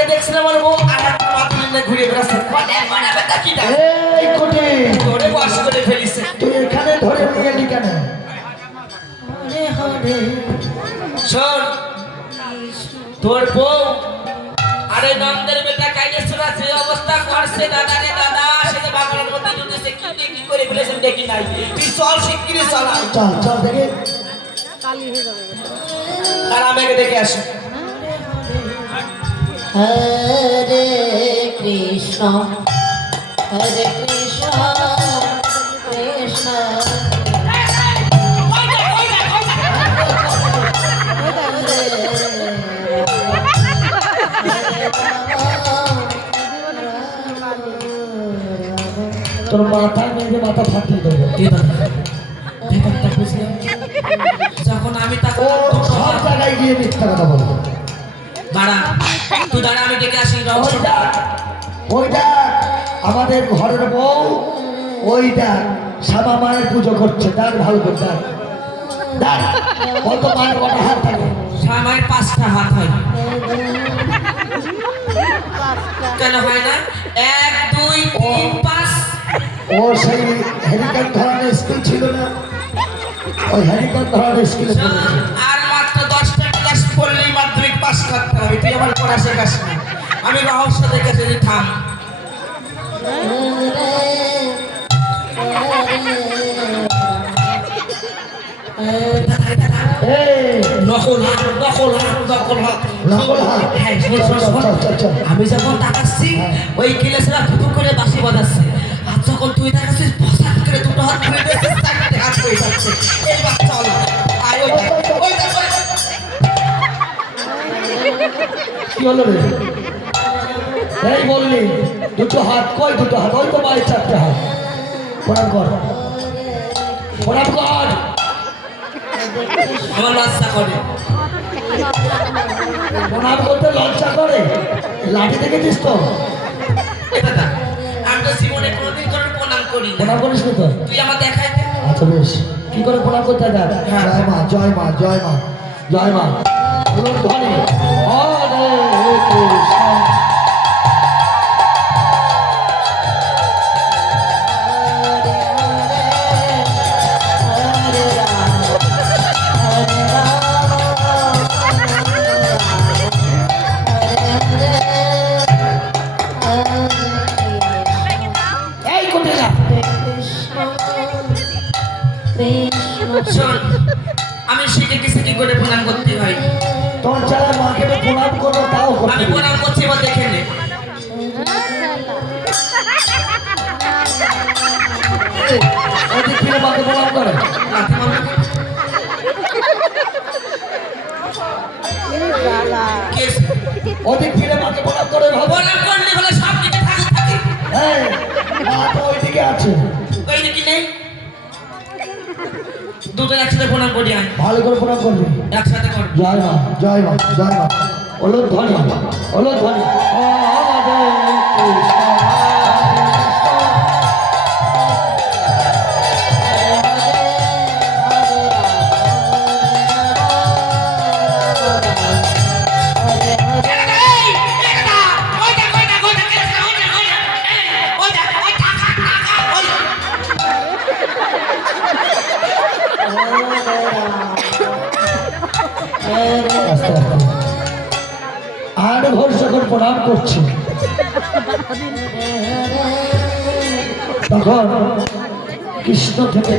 আগে দেখছিলাম আমার বউ আর একটা মাতুল নিয়ে ঘুরে বেড়াচ্ছে কোটে বানাবে তা কি না এই কোটে ধরে বস করে ফেলিছে তুই এখানে ধরে নিয়ে এলি কেন? হরে হরে শোন তোর বউ আরে নন্দের বেটা কাইনে শোনা যে অবস্থা করছে দাদা রে দাদা সেটা বাগানের মধ্যে ঢুকেছে কি করে ফেলেছেন দেখি নাই তুই চল শিগগিরই চল চল চল দেখে কালি হয়ে যাবে আর আমাকে দেখে আসো হরে কৃষ্ণ কৃষ্ণ তোর মাথা মেরে মাথা ফাটিয়ে দেবো। ব্যাপারটা বুঝলাম যখন আমি তাকে ও সব জায়গায় গিয়ে মিথ্যা কথা বলবো। দাঁড়া তুই দাঁড়া আমি ডেকে আসি ওইটা ওইটা আমাদের ঘরের বউ, ওইটা শ্যামা মায়ের পুজো করছে, তার ভালো করে দেখ দেখ কত মায়ের কটা হাত থাকে। আমার 5টা হাত হয় কেন হয় না 1 2 3 5 ও সেই হেলিকপ্টার ধরনের স্কুল ছিল না, ওই হেলিকপ্টার ধরনের স্কুলে আর মাত্র 10টা ক্লাস পড়লেই মাধ্যমিক পাস করতে হবে তুই আমার পড়া শেখাস না আমি রহস্য দেখেছি যে থাম আমি যখন তাকাচ্ছি ওই কিলেসরা ধুধু করে বাঁশি বাজাচ্ছে আর যখন তুই তাকাচ্ছিস বসাত করে দুটো হাত ধরে দিয়েছিস 4টে হাত হয়ে যাচ্ছে এই বাচ্চা হলো আর কি হলো রে? এই বললি দুটো হাত, কই দুটো হাত? ওই তো মায়ের 4টে হাত। প্রণাম কর, প্রণাম কর। আমার লজ্জা করে প্রণাম করতে লজ্জা করে? লাঠি দেখেছিস তো? দাদা আমি তো জীবনে কোনোদিন করে প্রণাম করি না প্রণাম করিস নি তো? তুই আমার দেখাই দে আচ্ছা বেশ, কি করে প্রণাম করতে দেখ? জয় মা জয় মা জয় মা জয় মা বলুন ধ্বনি হরে কৃষ্ণ। এই কোটে যা শোন আমি শিখে গেছি কি করে প্রণাম করতে হয় তোর ছেলে মাকে তো প্রণাম করবো, তাও করতে আমি প্রণাম করছি এবার দেখে নে ওদিক ফিরে মাকে প্রণাম করে। কে ওদিক ফিরে মাকে প্রণাম করে ভাবো। প্রণাম করলে হলে সব দিকে থাকে এই মা তো ওইদিকে আছে, ওই নাকি নেই দুটো একসাথে প্রণাম করি আমি ভালো করে প্রণাম করবি। একসাথে কর জয় মা জয় মা জয় মা ওলট ধ্বনি ওলট ধ্বনি হরে কৃষ্ণ। আস্তে আস্তে আর ঘর যখন প্রণাম করছে তখন কৃষ্ণ থেকে